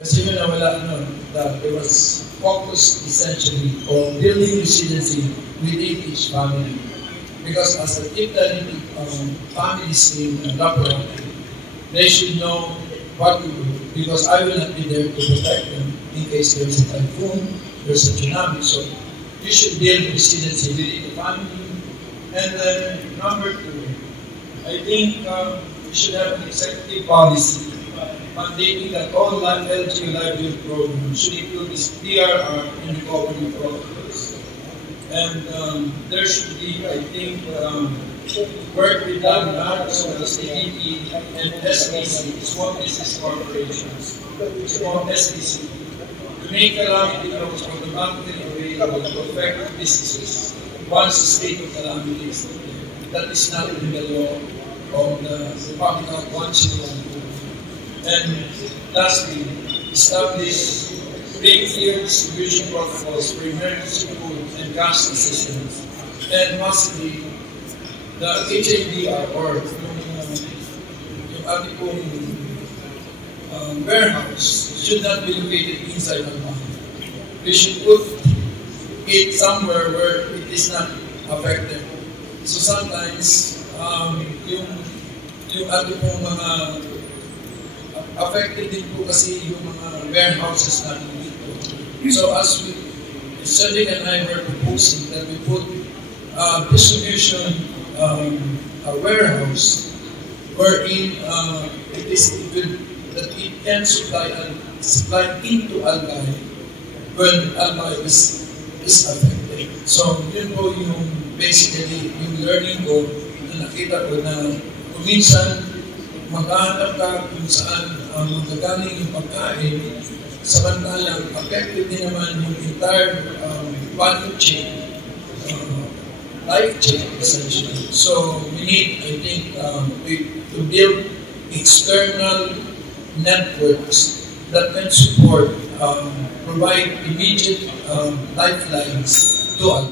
Kasi yun nawala nun, that it was focused essentially on building resiliency within each family. Because as a if families in Lapuan, they should know what to do. Because I will not be there to protect them in case there is a typhoon, there's a tsunami. So you should build resiliency within the family. And then number two, I think we should have an executive policy mandating that all LGU livelihood programs should include this PRR and recovery protocols. And there should be, I think, work with DAGNA as well as ADP and SBC, Small Business Corporations, Small SBC, to make calamity loans automatically available to affect businesses once the state of calamity is declared. That is not in the law of the Republic of Council. And lastly, establish clear distribution protocols for emergency food and cash assistance. And lastly, the HADR or yung ating pong warehouse should not be located inside the bank. We should put it somewhere where it is not affected. So sometimes, yung ating pong mga affected din po kasi yung mga warehouses natin dito. So as Cedric and I were proposing that we put distribution a warehouse wherein that it can supply into Albay when Albay is affected. So yun po yung basically yung learning ko na nakita ko na kung minsan maghahanap ka kung saan magagaling yung pagkain, samantalang affected din naman yung entire value chain, life chain essentially. So we need, I think, to build external networks that can support, provide immediate lifelines to us.